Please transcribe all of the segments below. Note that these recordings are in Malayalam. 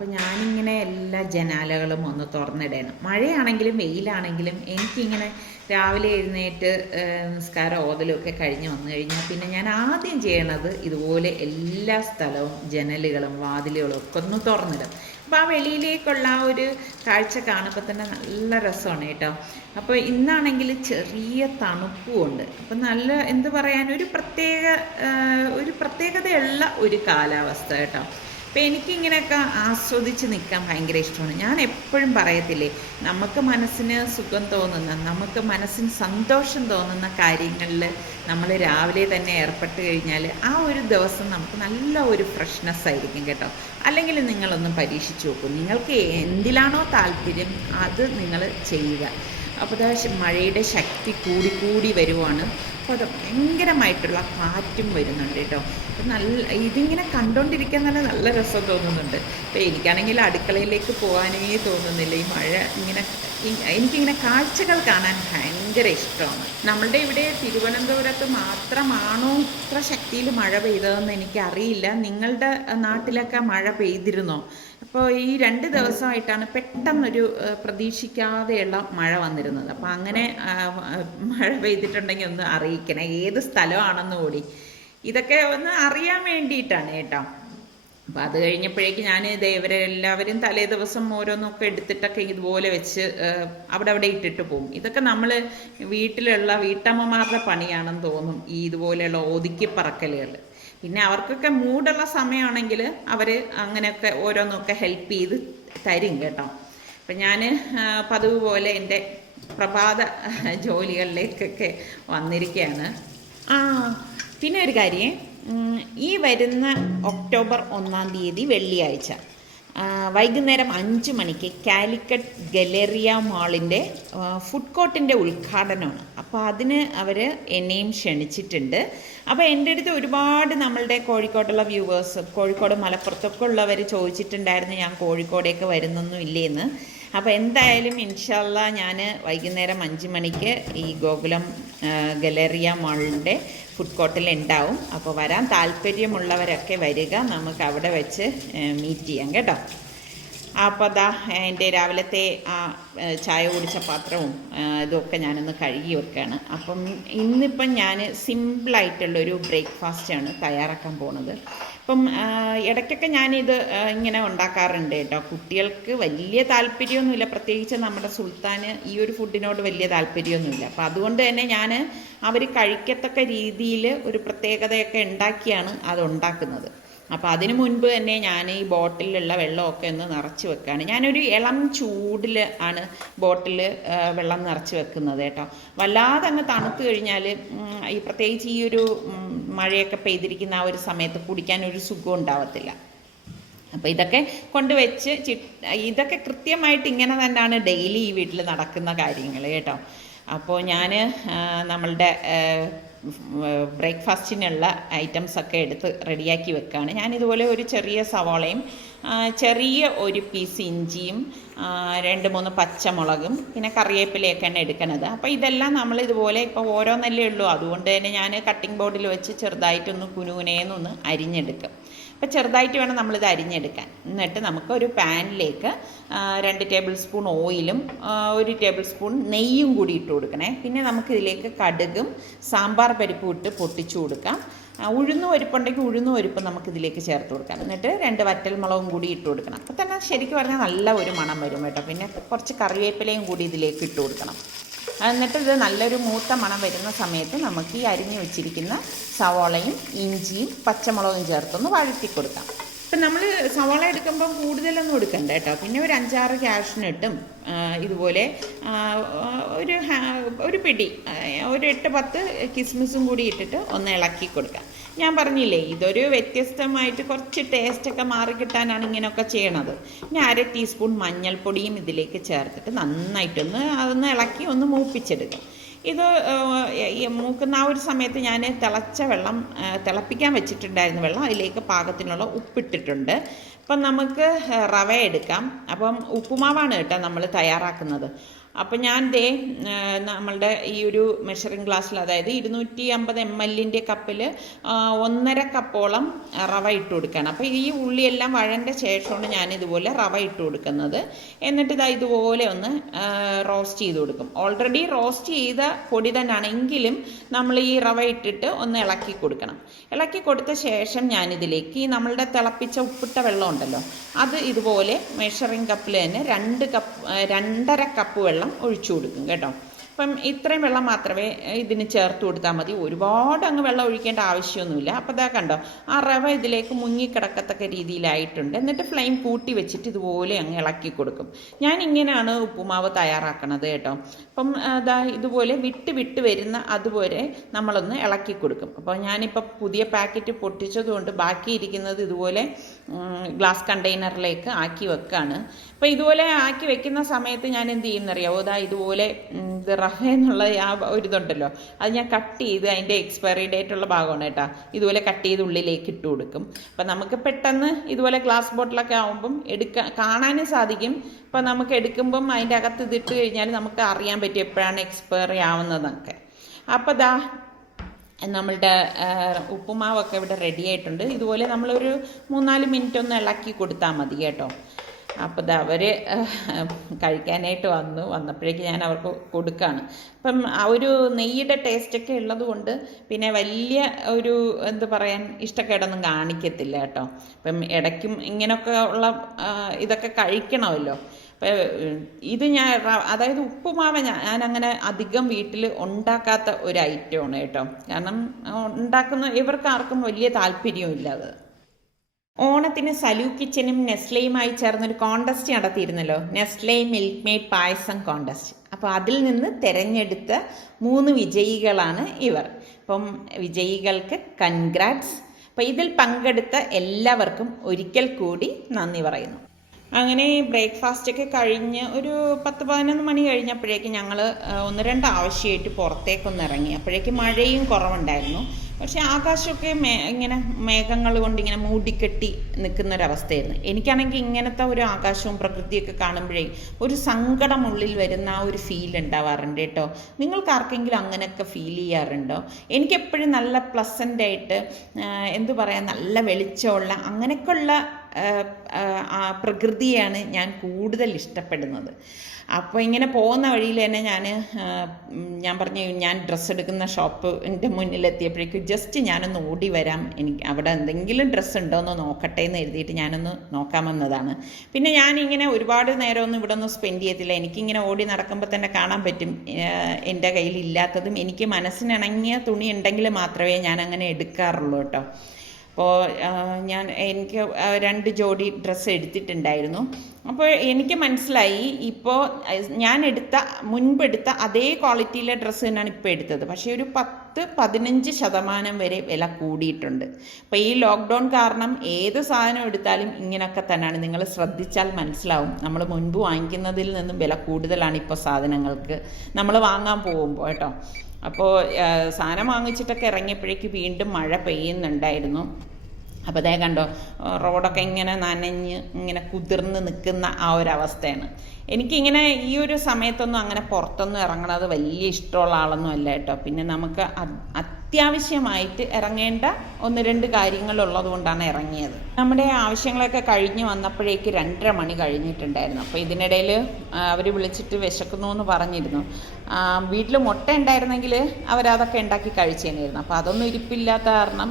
അപ്പോൾ ഞാനിങ്ങനെ എല്ലാ ജനാലകളും ഒന്ന് തുറന്നിടണം. മഴയാണെങ്കിലും വെയിലാണെങ്കിലും എനിക്കിങ്ങനെ രാവിലെ എഴുന്നേറ്റ് നിസ്കാരം ഓതലുമൊക്കെ കഴിഞ്ഞ് വന്നു കഴിഞ്ഞാൽ പിന്നെ ഞാൻ ആദ്യം ചെയ്യണത് ഇതുപോലെ എല്ലാ സ്ഥലവും ജനലുകളും വാതിലുകളും ഒക്കെ ഒന്ന് തുറന്നിടും. അപ്പോൾ ആ വെളിയിലേക്കുള്ള ആ ഒരു കാഴ്ച കാണുമ്പോൾ തന്നെ നല്ല രസമാണ് കേട്ടോ. അപ്പോൾ ഇന്നാണെങ്കിൽ ചെറിയ തണുപ്പുമുണ്ട്. അപ്പം നല്ല എന്ത് പറയാൻ ഒരു പ്രത്യേകതയുള്ള ഒരു കാലാവസ്ഥ കേട്ടോ. അപ്പോൾ എനിക്കിങ്ങനെയൊക്കെ ആസ്വദിച്ച് നിൽക്കാൻ ഭയങ്കര ഇഷ്ടമാണ്. ഞാൻ എപ്പോഴും പറയത്തില്ലേ, നമുക്ക് മനസ്സിന് സുഖം തോന്നുന്ന, നമുക്ക് മനസ്സിന് സന്തോഷം തോന്നുന്ന കാര്യങ്ങളിൽ നമ്മൾ രാവിലെ തന്നെ ഏർപ്പെട്ട് കഴിഞ്ഞാൽ ആ ഒരു ദിവസം നമുക്ക് നല്ല ഒരു ഫ്രഷ്നെസ് ആയിരിക്കും കേട്ടോ. അല്ലെങ്കിൽ നിങ്ങളൊന്നും പരീക്ഷിച്ച് നോക്കൂ. നിങ്ങൾക്ക് എന്തിലാണോ താല്പര്യം അത് നിങ്ങൾ ചെയ്യുക. അപ്പോൾ മഴയുടെ ശക്തി കൂടി വരുവാണ്. അപ്പോൾ അത് ഭയങ്കരമായിട്ടുള്ള കാറ്റും വരുന്നുണ്ട് കേട്ടോ. നല്ല ഇതിങ്ങനെ കണ്ടുകൊണ്ടിരിക്കാൻ തന്നെ നല്ല രസം തോന്നുന്നുണ്ട്. അപ്പോൾ എനിക്കാണെങ്കിൽ അടുക്കളയിലേക്ക് പോകാനേ തോന്നുന്നില്ല. ഈ മഴ എനിക്കിങ്ങനെ കാഴ്ചകൾ കാണാൻ ഭയങ്കര ഇഷ്ടമാണ്. നമ്മളുടെ ഇവിടെ തിരുവനന്തപുരത്ത് മാത്രമാണോ ഇത്ര ശക്തിയിൽ മഴ പെയ്തതെന്ന് എനിക്കറിയില്ല. നിങ്ങളുടെ നാട്ടിലൊക്കെ മഴ പെയ്തിരുന്നോ? അപ്പോൾ ഈ 2 ദിവസമായിട്ടാണ് പെട്ടെന്നൊരു പ്രതീക്ഷിക്കാതെയുള്ള മഴ വന്നിരുന്നത്. അപ്പോൾ അങ്ങനെ മഴ പെയ്തിട്ടുണ്ടെങ്കിൽ ഒന്ന് അറിയിക്കണേ, ഏത് സ്ഥലമാണെന്ന് കൂടി. ഇതൊക്കെ ഒന്ന് അറിയാൻ വേണ്ടിയിട്ടാണ് കേട്ടോ. അപ്പോൾ അത് കഴിഞ്ഞപ്പോഴേക്ക് ഞാൻ ഇവരെല്ലാവരും തലേ ദിവസം ഓരോന്നൊക്കെ എടുത്തിട്ടൊക്കെ ഇതുപോലെ വെച്ച് അവിടെ ഇട്ടിട്ട് പോകും. ഇതൊക്കെ നമ്മൾ വീട്ടിലുള്ള വീട്ടമ്മമാരുടെ പണിയാണെന്ന് തോന്നും, ഈ ഇതുപോലെയുള്ള ഒതുക്കി പറക്കലുകൾ. പിന്നെ അവർക്കൊക്കെ മൂടുള്ള സമയമാണെങ്കിൽ അവർ അങ്ങനെയൊക്കെ ഓരോന്നൊക്കെ ഹെൽപ്പ് ചെയ്ത് തരും കേട്ടോ. അപ്പം ഞാൻ പതിവ് പോലെ എൻ്റെ പ്രഭാത ജോലികളിലേക്കൊക്കെ വന്നിരിക്കുകയാണ്. പിന്നെ ഒരു കാര്യം, ഈ വരുന്ന ഒക്ടോബർ 1-ാം തീയതി വെള്ളിയാഴ്ച വൈകുന്നേരം 5 മണിക്ക് കാലിക്കറ്റ് ഗലേറിയ മാളിൻ്റെ ഫുഡ് കോർട്ടിൻ്റെ ഉദ്ഘാടനമാണ്. അപ്പോൾ അതിന് അവർ എന്നെയും ക്ഷണിച്ചിട്ടുണ്ട്. അപ്പോൾ എൻ്റെ അടുത്ത് ഒരുപാട് നമ്മളുടെ കോഴിക്കോടുള്ള വ്യൂവേഴ്സ്, കോഴിക്കോട് മലപ്പുറത്തൊക്കെ ഉള്ളവർ ചോദിച്ചിട്ടുണ്ടായിരുന്നു ഞാൻ കോഴിക്കോടേക്ക് വരുന്നൊന്നും ഇല്ലേന്ന്. അപ്പോൾ എന്തായാലും ഇൻഷാ അല്ലാ ഞാൻ വൈകുന്നേരം 5 മണിക്ക് ഈ ഗോകുലം ഗലേറിയ മാളിൻ്റെ ഫുഡ് കോർട്ടിൽ ഉണ്ടാവും. അപ്പോൾ വരാൻ താല്പര്യമുള്ളവരൊക്കെ വരിക, നമുക്ക് അവിടെ വെച്ച് മീറ്റ് ചെയ്യാം കേട്ടോ. അപ്പോൾ അതാ എൻ്റെ രാവിലത്തെ ആ ചായ കുടിച്ച പാത്രവും ഇതൊക്കെ ഞാനൊന്ന് കഴുകി വെക്കുകയാണ്. അപ്പം ഇന്നിപ്പം ഞാൻ സിമ്പിളായിട്ടുള്ളൊരു ബ്രേക്ക്ഫാസ്റ്റാണ് തയ്യാറാക്കാൻ പോണത്. അപ്പം ഇടയ്ക്കൊക്കെ ഞാനിത് ഇങ്ങനെ ഉണ്ടാക്കാറുണ്ട് കേട്ടോ. കുട്ടികൾക്ക് വലിയ താല്പര്യമൊന്നുമില്ല, പ്രത്യേകിച്ച് നമ്മുടെ സുൽത്താന് ഈ ഒരു ഫുഡിനോട് വലിയ താല്പര്യമൊന്നുമില്ല. അപ്പം അതുകൊണ്ട് തന്നെ ഞാൻ അവർ കഴിക്കത്തക്ക രീതിയിൽ ഒരു പ്രത്യേകതയൊക്കെ ഉണ്ടാക്കിയാണ് അത് ഉണ്ടാക്കുന്നത്. അപ്പോൾ അതിന് മുൻപ് തന്നെ ഞാൻ ഈ ബോട്ടിലുള്ള വെള്ളമൊക്കെ ഒന്ന് നിറച്ച് വെക്കുകയാണ്. ഞാനൊരു ഇളം ചൂടിൽ ആണ് ബോട്ടിൽ വെള്ളം നിറച്ച് വെക്കുന്നത് കേട്ടോ. വല്ലാതെ അങ്ങ് തണുത്ത് കഴിഞ്ഞാൽ ഈ പ്രത്യേകിച്ച് ഈ ഒരു മഴയൊക്കെ പെയ്തിരിക്കുന്ന ആ ഒരു സമയത്ത് കുടിക്കാൻ ഒരു സുഖം ഉണ്ടാവത്തില്ല. അപ്പോൾ ഇതൊക്കെ കൊണ്ടുവച്ച് ഇതൊക്കെ കൃത്യമായിട്ട് ഇങ്ങനെ തന്നെയാണ് ഡെയിലി ഈ വീട്ടിൽ നടക്കുന്ന കാര്യങ്ങൾ കേട്ടോ. അപ്പോൾ ഞാൻ നമ്മളുടെ ബ്രേക്ക്ഫാസ്റ്റിനുള്ള ഐറ്റംസൊക്കെ എടുത്ത് റെഡിയാക്കി വെക്കുകയാണ്. ഞാനിതുപോലെ ഒരു ചെറിയ സവാളയും ചെറിയ ഒരു പീസ് ഇഞ്ചിയും 2-3 പച്ചമുളകും പിന്നെ കറിവേപ്പിലയൊക്കെയാണ് എടുക്കണത്. അപ്പോൾ ഇതെല്ലാം നമ്മൾ ഇതുപോലെ ഇപ്പോൾ ഓരോന്നല്ലേ ഉള്ളൂ, അതുകൊണ്ട് തന്നെ ഞാൻ കട്ടിംഗ് ബോർഡിൽ വെച്ച് ചെറുതായിട്ടൊന്ന് കുനുകുനേന്നൊന്ന് അരിഞ്ഞെടുക്കും. അപ്പോൾ ചെറുതായിട്ട് വേണം നമ്മളിത് അരിഞ്ഞെടുക്കാൻ. എന്നിട്ട് നമുക്ക് ഒരു പാനിലേക്ക് 2 ടേബിൾ സ്പൂൺ ഓയിലും 1 ടേബിൾ സ്പൂൺ നെയ്യും കൂടി ഇട്ട് കൊടുക്കണേ. പിന്നെ നമുക്കിതിലേക്ക് കടുകും സാമ്പാർ പരിപ്പും ഇട്ട് പൊട്ടിച്ചു കൊടുക്കാം. ഉഴുന്ന് പരിപ്പുണ്ടെങ്കിൽ ഉഴുന്ന് പരിപ്പ് നമുക്കിതിലേക്ക് ചേർത്ത് കൊടുക്കാം. എന്നിട്ട് 2 വറ്റൽമുളകും കൂടി ഇട്ട് കൊടുക്കണം. അപ്പോൾ തന്നെ ശരിക്കും പറഞ്ഞാൽ നല്ല ഒരു മണം വരും കേട്ടോ. പിന്നെ കുറച്ച് കറിവേപ്പിലയും കൂടി ഇതിലേക്ക് ഇട്ട് കൊടുക്കണം. എന്നിട്ട് ഇത് നല്ലൊരു മൂത്ത മണം വരുന്ന സമയത്ത് നമുക്ക് ഈ അരിഞ്ഞു വെച്ചിരിക്കുന്ന സവാളയും ഇഞ്ചിയും പച്ചമുളകും ചേർത്തൊന്ന് വഴറ്റി കൊടുക്കാം. ഇപ്പം നമ്മൾ സവാള എടുക്കുമ്പം കൂടുതലൊന്നും എടുക്കണ്ട കേട്ടോ. പിന്നെ ഒരു 5-6 കാഷ്നട്ടും ഇതുപോലെ ഒരു പിടി ഒരു 8-10 കിസ്മിസും കൂടി ഇട്ടിട്ട് ഒന്ന് ഇളക്കി കൊടുക്കാം. ഞാൻ പറഞ്ഞില്ലേ, ഇതൊരു വ്യത്യസ്തമായിട്ട് കുറച്ച് ടേസ്റ്റൊക്കെ മാറിക്കിട്ടാനാണ് ഇങ്ങനെയൊക്കെ ചെയ്യണത്. പിന്നെ 1/2 ടീസ്പൂൺ മഞ്ഞൾപ്പൊടിയും ഇതിലേക്ക് ചേർത്തിട്ട് നന്നായിട്ടൊന്ന് അതൊന്ന് ഇളക്കി ഒന്ന് മൂപ്പിച്ചെടുക്കും. ഇത് മൂക്കുന്ന ആ ഒരു സമയത്ത് ഞാൻ തിളപ്പിക്കാൻ വെച്ചിട്ടുണ്ടായിരുന്ന വെള്ളം അതിലേക്ക് പാകത്തിനുള്ള ഉപ്പിട്ടിട്ടുണ്ട്. അപ്പം നമുക്ക് റവ എടുക്കാം. അപ്പം ഉപ്പുമാവാണ് കേട്ടോ നമ്മൾ തയ്യാറാക്കുന്നത്. അപ്പം ഞാൻ ദേ നമ്മളുടെ ഈ ഒരു മെഷറിംഗ് ഗ്ലാസ്സിൽ, അതായത് 250 ml കപ്പിൽ 1.5 കപ്പോളം റവ ഇട്ട് കൊടുക്കണം. അപ്പോൾ ഈ ഉള്ളിയെല്ലാം വഴണ്ട ശേഷമാണ് ഞാൻ ഇതുപോലെ റവ ഇട്ട് കൊടുക്കുന്നത്. എന്നിട്ട് ഇതുപോലെ ഒന്ന് റോസ്റ്റ് ചെയ്ത് കൊടുക്കും. ഓൾറെഡി റോസ്റ്റ് ചെയ്ത പൊടി തന്നെയാണെങ്കിലും നമ്മൾ ഈ റവ ഇട്ടിട്ട് ഒന്ന് ഇളക്കി കൊടുക്കണം. ഇളക്കി കൊടുത്ത ശേഷം ഞാനിതിലേക്ക് നമ്മളുടെ തിളപ്പിച്ച ഉപ്പിട്ട വെള്ളം ഉണ്ടല്ലോ, അത് ഇതുപോലെ മെഷറിംഗ് കപ്പിൽ തന്നെ 2.5 കപ്പ് വെള്ളം ഒഴിച്ചു കൊടുക്കും കേട്ടോ. അപ്പം ഇത്രയും വെള്ളം മാത്രമേ ഇതിന് ചേർത്ത് കൊടുത്താൽ മതി. ഒരുപാട് അങ്ങ് വെള്ളം ഒഴിക്കേണ്ട ആവശ്യമൊന്നുമില്ല. അപ്പോൾ ഇതാ കണ്ടോ, ആ റവ ഇതിലേക്ക് മുങ്ങിക്കിടക്കത്തക്ക രീതിയിലായിട്ടുണ്ട്. എന്നിട്ട് ഫ്ലെയിം കൂട്ടി വെച്ചിട്ട് ഇതുപോലെ അങ്ങ് ഇളക്കി കൊടുക്കും. ഞാൻ ഇങ്ങനെയാണ് ഉപ്പുമാവ് തയ്യാറാക്കണത് കേട്ടോ. അപ്പം ഇതുപോലെ വിട്ട് വരുന്ന അതുപോലെ നമ്മളൊന്ന് ഇളക്കി കൊടുക്കും. അപ്പോൾ ഞാനിപ്പോൾ പുതിയ പാക്കറ്റ് പൊട്ടിച്ചതുകൊണ്ട് ബാക്കിയിരിക്കുന്നത് ഇതുപോലെ ഗ്ലാസ് കണ്ടെയ്നറിലേക്ക് ആക്കി വെക്കുകയാണ്. അപ്പോൾ ഇതുപോലെ ആക്കി വെക്കുന്ന സമയത്ത് ഞാൻ എന്ത് ചെയ്യുന്നറിയാവോ, ഇതുപോലെ ഇത് റവ എന്നുള്ള ആ ഒരു ഇതുണ്ടല്ലോ, അത് ഞാൻ കട്ട് ചെയ്ത് അതിൻ്റെ എക്സ്പയറി ഡേറ്റ് ഉള്ള ഭാഗമാണ് കേട്ടോ, ഇതുപോലെ കട്ട് ചെയ്ത് ഉള്ളിലേക്ക് ഇട്ട് കൊടുക്കും. അപ്പം നമുക്ക് പെട്ടെന്ന് ഇതുപോലെ ഗ്ലാസ് ബോട്ടിലൊക്കെ ആകുമ്പം കാണാനും സാധിക്കും. അപ്പം നമുക്ക് എടുക്കുമ്പം അതിൻ്റെ അകത്ത് ഇതിട്ട് കഴിഞ്ഞാൽ നമുക്ക് അറിയാൻ പറ്റും എപ്പോഴാണ് എക്സ്പയറി ആവുന്നതൊക്കെ. അപ്പോൾ നമ്മളുടെ ഉപ്പുമാവൊക്കെ ഇവിടെ റെഡി ആയിട്ടുണ്ട്. ഇതുപോലെ നമ്മളൊരു 3-4 മിനിറ്റ് ഒന്ന് ഇളക്കി കൊടുത്താൽ മതി കേട്ടോ. അപ്പോൾ അവർ കഴിക്കാനായിട്ട് വന്നപ്പോഴേക്ക് ഞാൻ അവർക്ക് കൊടുക്കുകയാണ്. അപ്പം ആ ഒരു നെയ്യുടെ ടേസ്റ്റൊക്കെ ഉള്ളത് കൊണ്ട് പിന്നെ വലിയ ഒരു എന്താ പറയാൻ ഇഷ്ടക്കേടൊന്നും കാണിക്കത്തില്ല കേട്ടോ. അപ്പം ഇടയ്ക്കും ഇങ്ങനെയൊക്കെ ഉള്ള ഇതൊക്കെ കഴിക്കണമല്ലോ. ഇത് അതായത് ഉപ്പുമാവ് ഞാൻ അങ്ങനെ അധികം വീട്ടിൽ ഉണ്ടാക്കാത്ത ഒരു ഐറ്റമാണ് കേട്ടോ. കാരണം ഇവർക്ക് ആർക്കും വലിയ താല്പര്യമില്ല അത്. ഓണത്തിന് സലു കിച്ചനും നെസ്ലയുമായി ചേർന്നൊരു കോൺടെസ്റ്റ് നടത്തിയിരുന്നല്ലോ, നെസ്ലെ മിൽക്ക് മെയ്ഡ് പായസം കോൺടെസ്റ്റ്. അപ്പോൾ അതിൽ നിന്ന് തിരഞ്ഞെടുത്ത 3 വിജയികളാണ് ഇവർ. അപ്പം വിജയികൾക്ക് കൺഗ്രാറ്റ്സ്. അപ്പോൾ ഇതിൽ പങ്കെടുത്ത എല്ലാവർക്കും ഒരിക്കൽ കൂടി നന്ദി പറയുന്നു. അങ്ങനെ ബ്രേക്ക്ഫാസ്റ്റൊക്കെ കഴിഞ്ഞ് ഒരു 10-11 മണി കഴിഞ്ഞപ്പോഴേക്ക് ഞങ്ങൾ 1-2 ആവശ്യമായിട്ട് പുറത്തേക്കൊന്ന് ഇറങ്ങി. അപ്പോഴേക്ക് മഴയും കുറവുണ്ടായിരുന്നു. പക്ഷേ ആകാശമൊക്കെ ഇങ്ങനെ മേഘങ്ങൾ കൊണ്ട് ഇങ്ങനെ മൂടിക്കെട്ടി നിൽക്കുന്നൊരവസ്ഥയായിരുന്നു. എനിക്കാണെങ്കിൽ ഇങ്ങനത്തെ ഒരു ആകാശവും പ്രകൃതിയൊക്കെ കാണുമ്പോഴേ ഒരു സങ്കടം ഉള്ളിൽ വരുന്ന ആ ഒരു ഫീൽ ഉണ്ടാവാറുണ്ട് കേട്ടോ. നിങ്ങൾക്ക് ആർക്കെങ്കിലും അങ്ങനെയൊക്കെ ഫീൽ ചെയ്യാറുണ്ടോ? എനിക്കെപ്പോഴും നല്ല പ്ലസൻ്റായിട്ട് എന്തു പറയാൻ, നല്ല വെളിച്ചമുള്ള അങ്ങനെയൊക്കെയുള്ള പ്രകൃതിയാണ് ഞാൻ കൂടുതൽ ഇഷ്ടപ്പെടുന്നത്. അപ്പോൾ ഇങ്ങനെ പോകുന്ന വഴിയിൽ തന്നെ ഞാൻ പറഞ്ഞു, ഞാൻ ഡ്രസ്സ് എടുക്കുന്ന ഷോപ്പിൻ്റെ മുന്നിലെത്തിയപ്പോഴേക്കും ജസ്റ്റ് ഞാനൊന്ന് ഓടി വരാം, എനിക്ക് അവിടെ എന്തെങ്കിലും ഡ്രസ്സ് ഉണ്ടോ എന്ന് നോക്കട്ടെ എന്ന് എഴുതിയിട്ട് ഞാനൊന്ന് നോക്കാമെന്നതാണ്. പിന്നെ ഞാനിങ്ങനെ ഒരുപാട് നേരമൊന്നും ഇവിടെ ഒന്നും സ്പെൻഡ് ചെയ്യത്തില്ല. എനിക്കിങ്ങനെ ഓടി നടക്കുമ്പോൾ തന്നെ കാണാൻ പറ്റും എൻ്റെ കയ്യിൽ ഇല്ലാത്തതും. എനിക്ക് മനസ്സിനിണങ്ങിയ തുണി ഉണ്ടെങ്കിൽ മാത്രമേ ഞാൻ അങ്ങനെ എടുക്കാറുള്ളൂ കേട്ടോ. അപ്പോൾ എനിക്ക് 2 ജോഡി ഡ്രസ്സ് എടുത്തിട്ടുണ്ടായിരുന്നു. അപ്പോൾ എനിക്ക് മനസ്സിലായി, ഇപ്പോൾ ഞാൻ മുൻപെടുത്ത അതേ ക്വാളിറ്റിയിലെ ഡ്രസ്സ് തന്നെയാണ് ഇപ്പോൾ എടുത്തത്. പക്ഷേ ഒരു 10-15% വരെ വില കൂടിയിട്ടുണ്ട്. അപ്പോൾ ഈ ലോക്ക്ഡൗൺ കാരണം ഏത് സാധനം എടുത്താലും ഇങ്ങനെയൊക്കെ തന്നെയാണ്. നിങ്ങൾ ശ്രദ്ധിച്ചാൽ മനസ്സിലാവും, നമ്മൾ മുൻപ് വാങ്ങിക്കുന്നതിൽ നിന്നും വില കൂടുതലാണ് ഇപ്പോൾ സാധനങ്ങൾക്ക് നമ്മൾ വാങ്ങാൻ പോകുമ്പോൾ കേട്ടോ. അപ്പോൾ സാധനം വാങ്ങിച്ചിട്ടൊക്കെ ഇറങ്ങിയപ്പോഴേക്ക് വീണ്ടും മഴ പെയ്യുന്നുണ്ടായിരുന്നു. അപ്പോൾ അതേ കണ്ടോ, റോഡൊക്കെ ഇങ്ങനെ നനഞ്ഞ് ഇങ്ങനെ കുതിർന്ന് നിൽക്കുന്ന ആ ഒരവസ്ഥയാണ്. എനിക്കിങ്ങനെ ഈ ഒരു സമയത്തൊന്നും അങ്ങനെ പുറത്തൊന്നും ഇറങ്ങണത് വലിയ ഇഷ്ടമുള്ള ആളൊന്നും അല്ല കേട്ടോ. പിന്നെ നമുക്ക് അത്യാവശ്യമായിട്ട് ഇറങ്ങേണ്ട 1-2 കാര്യങ്ങളുള്ളത് കൊണ്ടാണ് ഇറങ്ങിയത്. നമ്മുടെ ആവശ്യങ്ങളൊക്കെ കഴിഞ്ഞ് വന്നപ്പോഴേക്ക് 2:30 മണി കഴിഞ്ഞിട്ടുണ്ടായിരുന്നു. അപ്പോൾ ഇതിനിടയിൽ അവർ വിളിച്ചിട്ട് വിശക്കുന്നു എന്ന് പറഞ്ഞിരുന്നു. വീട്ടിൽ മുട്ട ഉണ്ടായിരുന്നെങ്കിൽ അവരതൊക്കെ ഉണ്ടാക്കി കഴിച്ചേനായിരുന്നു. അപ്പോൾ അതൊന്നും ഇരിപ്പില്ലാത്ത കാരണം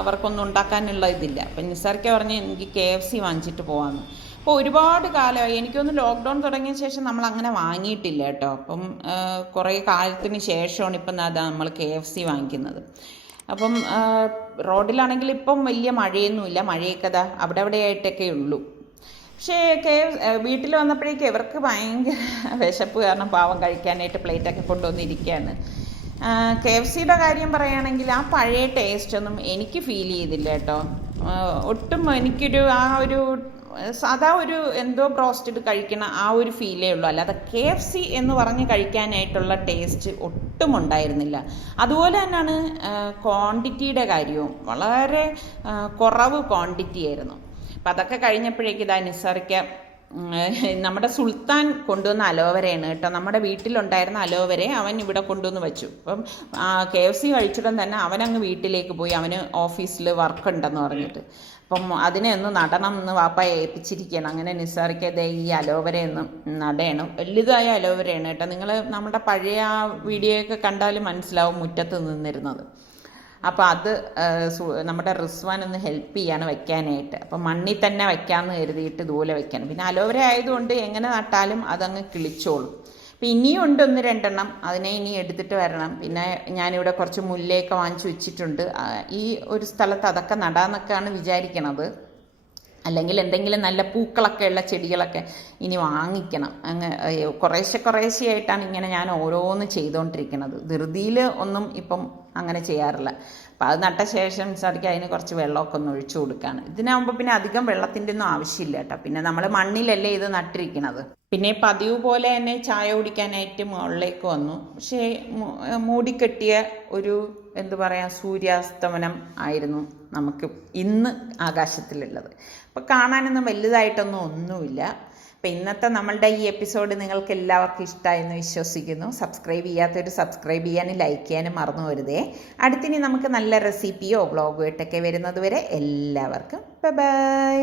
അവർക്കൊന്നും ഉണ്ടാക്കാനുള്ള ഇതില്ല. അപ്പം നിസാർക്ക പറഞ്ഞ് എനിക്ക് KFC വാങ്ങിച്ചിട്ട് പോകാമെന്ന്. അപ്പോൾ ഒരുപാട് കാലമായി, എനിക്കൊന്ന് ലോക്ക്ഡൗൺ തുടങ്ങിയ ശേഷം നമ്മൾ അങ്ങനെ വാങ്ങിയിട്ടില്ല കേട്ടോ. അപ്പം കുറേ കാലത്തിന് ശേഷമാണ് ഇപ്പം നമ്മൾ KFC വാങ്ങിക്കുന്നത്. അപ്പം റോഡിലാണെങ്കിൽ ഇപ്പം വലിയ മഴയൊന്നുമില്ല, മഴയൊക്കെ അവിടെ ആയിട്ടൊക്കെ ഉള്ളൂ. പക്ഷേ വീട്ടിൽ വന്നപ്പോഴേക്കും ഇവർക്ക് ഭയങ്കര വിശപ്പ് കാരണം പാവം കഴിക്കാനായിട്ട് പ്ലേറ്റൊക്കെ കൊണ്ടുവന്നിരിക്കുകയാണ്. KFCയുടെ കാര്യം പറയുകയാണെങ്കിൽ ആ പഴയ ടേസ്റ്റൊന്നും എനിക്ക് ഫീൽ ചെയ്തില്ല കേട്ടോ. ഒട്ടും എനിക്കൊരു സാധാ ഒരു എന്തോ ബ്രോസ്റ്റഡ് കഴിക്കണ ആ ഒരു ഫീലേ ഉള്ളൂ. അല്ലാതെ KFC എന്ന് പറഞ്ഞ് കഴിക്കാനായിട്ടുള്ള ടേസ്റ്റ് ഒട്ടും ഉണ്ടായിരുന്നില്ല. അതുപോലെ തന്നെയാണ് ക്വാണ്ടിറ്റിയുടെ കാര്യവും, വളരെ കുറവ് ക്വാണ്ടിറ്റി ആയിരുന്നു. അപ്പം അതൊക്കെ കഴിഞ്ഞപ്പോഴേക്ക് നിസാറിക്ക നമ്മുടെ സുൽത്താൻ കൊണ്ടുവന്ന അലോവരയാണ് കേട്ടോ. നമ്മുടെ വീട്ടിലുണ്ടായിരുന്ന അലോവരയെ അവൻ ഇവിടെ കൊണ്ടുവന്ന് വെച്ചു. അപ്പം KFC കഴിച്ചിടം തന്നെ അവനങ്ങ് വീട്ടിലേക്ക് പോയി, അവന് ഓഫീസിൽ വർക്ക് ഉണ്ടെന്ന് പറഞ്ഞിട്ട്. അപ്പം അതിനെ ഒന്ന് നടണം എന്ന് വാപ്പയെ ഏൽപ്പിച്ചിരിക്കുകയാണ്. അങ്ങനെ നിസാറിക്കതേ ഈ അലോവരയൊന്നും നടയണം. വലുതായ അലോവരയാണ് കേട്ടോ. നിങ്ങൾ നമ്മുടെ പഴയ വീഡിയോയൊക്കെ കണ്ടാൽ മനസ്സിലാവും മുറ്റത്ത് നിന്നിരുന്നത്. അപ്പോൾ അത് നമ്മുടെ റിസ്വാൻ ഒന്ന് ഹെൽപ്പ് ചെയ്യാണ് വെക്കാനായിട്ട്. അപ്പം മണ്ണിൽ തന്നെ വെക്കാമെന്ന് കരുതിയിട്ട് ഇതുപോലെ വെക്കണം. പിന്നെ അലോവര ആയതുകൊണ്ട് എങ്ങനെ നട്ടാലും അതങ്ങ് കിളിച്ചോളും. അപ്പം ഇനിയും ഉണ്ട് 1-2 അതിനെ ഇനി എടുത്തിട്ട് വരണം. പിന്നെ ഞാനിവിടെ കുറച്ച് മുല്ലയൊക്കെ വാങ്ങിച്ചു വെച്ചിട്ടുണ്ട്. ഈ ഒരു സ്ഥലത്ത് അതൊക്കെ നടാമെന്നൊക്കെയാണ് വിചാരിക്കണത്. അല്ലെങ്കിൽ എന്തെങ്കിലും നല്ല പൂക്കളൊക്കെ ഉള്ള ചെടികളൊക്കെ ഇനി വാങ്ങിക്കണം. കുറേശ്ശെയായിട്ടാണ് ഇങ്ങനെ ഞാൻ ഓരോന്ന് ചെയ്തുകൊണ്ടിരിക്കുന്നത്. ധൃതിയിൽ ഒന്നും ഇപ്പം അങ്ങനെ ചെയ്യാറില്ല. അപ്പം അത് നട്ട ശേഷം സാധിക്കും അതിന് കുറച്ച് വെള്ളമൊക്കെ ഒന്ന് ഒഴിച്ചു കൊടുക്കുകയാണ്. ഇതിനാകുമ്പോൾ പിന്നെ അധികം വെള്ളത്തിൻ്റെ ഒന്നും ആവശ്യമില്ല കേട്ടോ. പിന്നെ നമ്മൾ മണ്ണിലല്ലേ ഇത് നട്ടിരിക്കണത്. പിന്നെ പതിവ് പോലെ തന്നെ ചായ കുടിക്കാനായിട്ട് മുകളിലേക്ക് വന്നു. പക്ഷേ മൂടിക്കെട്ടിയ ഒരു എന്തു പറയുക സൂര്യാസ്തമനം ആയിരുന്നു നമുക്ക് ഇന്ന് ആകാശത്തിലുള്ളത്. അപ്പോൾ കാണാനൊന്നും വലുതായിട്ടൊന്നും ഒന്നുമില്ല. അപ്പോൾ ഇന്നത്തെ നമ്മളുടെ ഈ എപ്പിസോഡ് നിങ്ങൾക്ക് എല്ലാവർക്കും ഇഷ്ടമായെന്ന് വിശ്വസിക്കുന്നു. സബ്സ്ക്രൈബ് ചെയ്യാത്തവർ സബ്സ്ക്രൈബ് ചെയ്യാനും ലൈക്ക് ചെയ്യാനും മറന്നു വരുതേ. അടുത്തിനി നമുക്ക് നല്ല റെസിപ്പിയോ വ്ളോഗോ ഇട്ടൊക്കെ വരുന്നത് വരെ എല്ലാവർക്കും ബൈ.